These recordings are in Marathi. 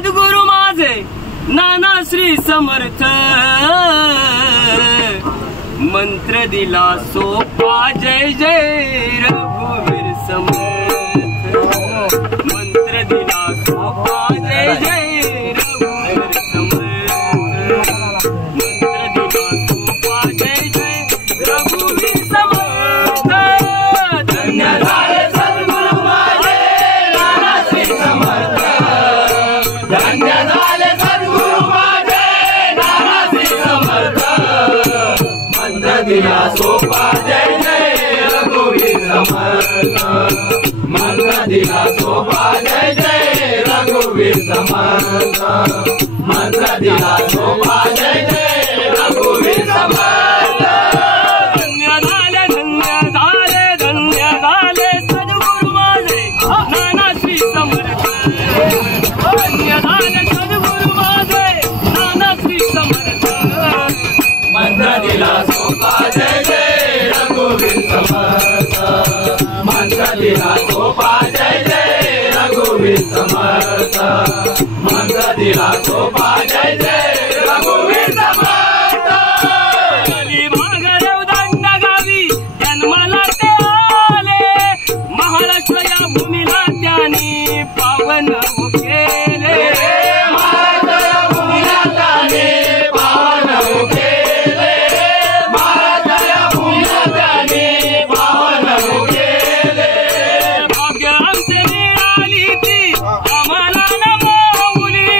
सद्गुरु माझे नाना श्री समर्थ, मंत्र दिला सोपा जय जय रघुवीर समर्थ, मंत्र दिला सोपा जय जय रघुवीर समर्थ, मंत्र दिला सोपा जय जय रघुवीर समर्थ। धन्य झाले सद्गुरु माझे नाना श्री समर्थ, धन्य झाले सद्गुरु माझे नाना श्री समर्थ, मंत्र दिला सोपा जय जय रघुवीर समर्थ, मंत्र दिला सोपा जय जय रघुवीर समर्थ, मंत्र दिला सोपा जय जय रघुवीर समर्थ। धन्य झाले धन्य झाले सद्गुरु माझे नाना श्री समर्थ, धन्य झाले सद्गुरु माझे नाना श्री समर्थ, मंत्र दिला सोपा जय जय रघुवीर समर्थ, मंत्र दिला सोपा जय जय रघुवीर समर्थ, मंत्र दिला सोपा जय जय रघुवीर समर्थ। अलिबाग रेवदंड गावी जन्माला ते आले, महाराष्ट्र या भूमीला त्यांनी पावन केले, महाराष्ट्र या भूमीला त्यांनी पावन केले, महाराष्ट्र या भूमीला त्यांनी पावन केले। भाग्य आमचे मिळाली ती आम्हाला न माऊली,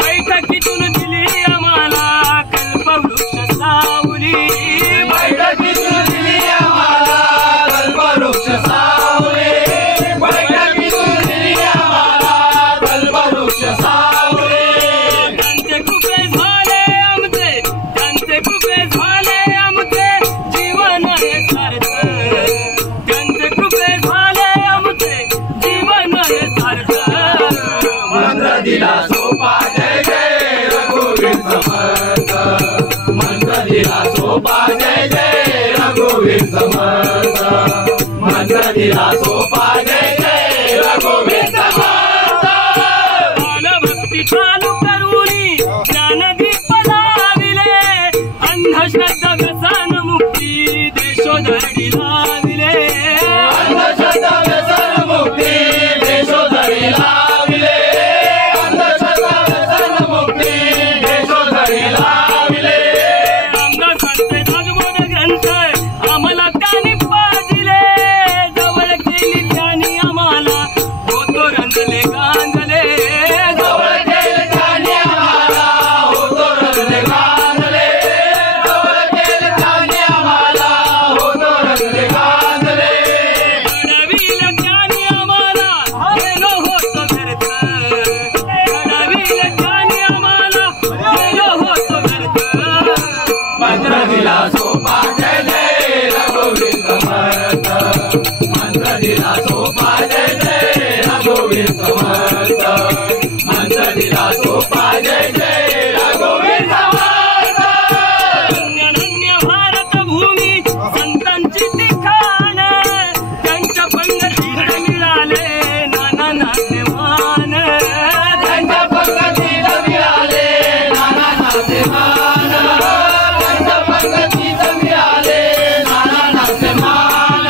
बैठकीतून दिली आम्हाला कल्पवृक्ष सावली, बैठकीतून दिली आम्हाला कल्पवृक्ष सावली, बैठकीतून दिली आम्हाला कल्पवृक्ष सावली। त्यांचे कृपे झाले आमचे, त्यांचे कृपे झाले आमचे जीवन हे सार्थक, त्यांचे कृपे झाले आमचे जीवन हे सार्थक, मंत्र दिला सोपा जय जय रघुवीर समर्थ, मंत्र दिला सोपा जय जय रघुवीर समर्थ, मंत्र दिला सोपा जय जय रघुवीर समर्थ। बालभक्ती चालू करूनी ज्ञानदीप लाविले, अंधश्रद्धा व्यसन मुक्ती देशोधडी लाविले, अंधश्रद्धा व्यसन मुक्ती देशोधडी लाविले, अंधश्रद्धा व्यसन मुक्ती देशोधडी लाविले। अंग संते दासबोध ग्रंथ आम्हाला त्यांनी पाजिले, जवळ केली त्यांनी आम्हाला होतो रंजले गांजले, जवळ केले त्यांनी आम्हाला होतो रंजले गांजले, जवळ केले त्यांनी आम्हाला होतो रंजले गांजले। घडविले त्यांनी आम्हाला गेलो होतो व्यर्थ, घडविले त्यांनी आम्हाला गेलो होतो व्यर्थ, मंत्र दिला सोपा जय जय रघुवीर समर्थ, मंत्र दिला सोपा जय जय रघुवीर समर्थ, मंत्र दिला सोपा जय जय रघुवीर समर्थ। धन्य धन्य भारत भूमी संतांची ठिकाण, त्यांच्या पंगतीला मिळाले नाना नातेवान, त्यांच्या पंगतीला मिळाले नाना नातेवान, त्यांच्या पंगतीला मिळाले नाना नातेवान।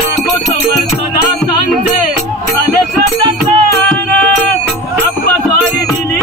लाखो समर्थ दासांचे झाले श्रद्धास्थान, अप्पा स्वारी दिली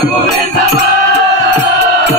रघुवीर समर्थ